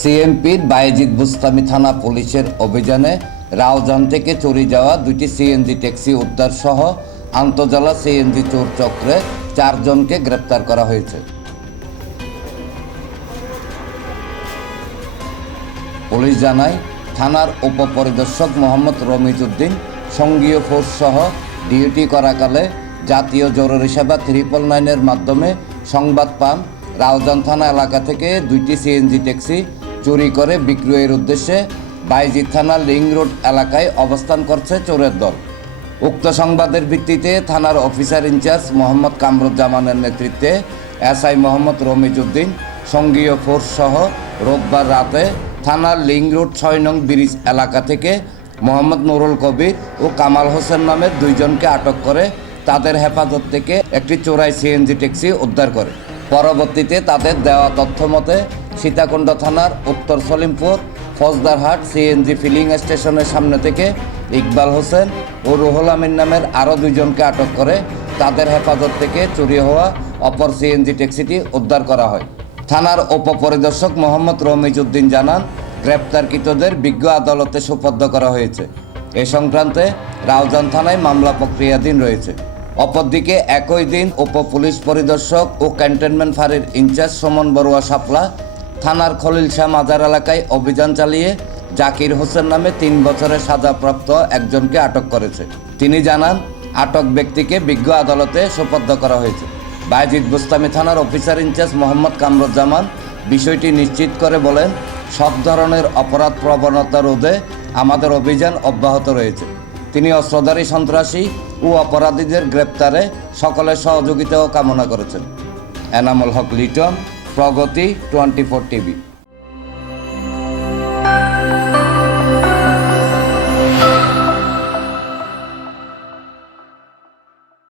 সিএমপির বায়েজিদ বুস্তামি থানা পুলিশের অভিযানে রাওজান থেকে চুরি যাওয়া দুটি সিএনজি ট্যাক্সি উদ্ধার সহ আন্তজেলা সিএনজি চোর চক্রে চারজনকে গ্রেপ্তার করা হয়েছে। পুলিশ জানায়, থানার উপপরিদর্শক মোহাম্মদ রমিজউদ্দিন, সঙ্গীয় ফোর্স সহ ডিউটি করাকালে জাতীয় জরুরি সেবা ত্রিপল নাইনের মাধ্যমে সংবাদ পান। রাউজান থানা এলাকা থেকে দুইটি সিএনজি ট্যাক্সি চুরি করে বিক্রয়ের উদ্দেশ্যে বাইজি থানার লিং রোড এলাকায় অবস্থান করছে চোরের দল। উক্ত সংবাদের ভিত্তিতে থানার অফিসার ইনচার্জ মোহাম্মদ কামরুজ্জামানের নেতৃত্বে এসআই মোহাম্মদ রমিজউদ্দিন, সঙ্গীয় ফোর্স সহ রোববার রাতে থানার লিং রোড ছয় নং ব্রিজ এলাকা থেকে মোহাম্মদ নুরুল কবির ও কামাল হোসেন নামের দুইজনকে আটক করে তাদের হেফাজত থেকে একটি চোরাই সিএনজি ট্যাক্সি উদ্ধার করে। পরবর্তীতে তাদের দেওয়া তথ্য মতে, সীতাকুণ্ড থানার উত্তর সলিমপুর, ফজদারহাট সিএনজি ফিলিং স্টেশনের সামনে থেকে ইকবাল হোসেন ও রুহুল আমিন নামের আরও দুইজনকে আটক করে তাদের হেফাজত থেকে চুরি হওয়া অপর সিএনজি ট্যাক্সিটি উদ্ধার করা হয়। থানার উপপরিদর্শক মোহাম্মদ রমিজউদ্দিন জানান, গ্রেপ্তারকৃতদের বিজ্ঞ আদালতে সুপর্দ করা হয়েছে। এ সংক্রান্তে রাউজান থানায় মামলা প্রক্রিয়াধীন রয়েছে। অপরদিকে একই দিন উপ পুলিশ পরিদর্শক ও ক্যান্টনমেন্ট ফাঁড়ির ইনচার্জ সমন বড়ুয়া শাপলা থানার খলিল শাহ মাজার এলাকায় অভিযান চালিয়ে জাকির হোসেন নামে তিন বছরের সাজাপ্রাপ্ত একজনকে আটক করেছে। তিনি জানান, আটক ব্যক্তিকে বিজ্ঞ আদালতে সোপর্দ করা হয়েছে। বায়জিৎ বুস্তামি থানার অফিসার ইনচার্জ মোহাম্মদ কামরুজ্জামান বিষয়টি নিশ্চিত করে বলেন, সব ধরনের অপরাধ প্রবণতা রোধে আমাদের অভিযান অব্যাহত রয়েছে। তিনি অস্ত্রধারী সন্ত্রাসী ও অপরাধীদের গ্রেপ্তারে সকলের সহযোগিতাও কামনা করেছেন। Enamul Haque Liton Pragati twenty four TV.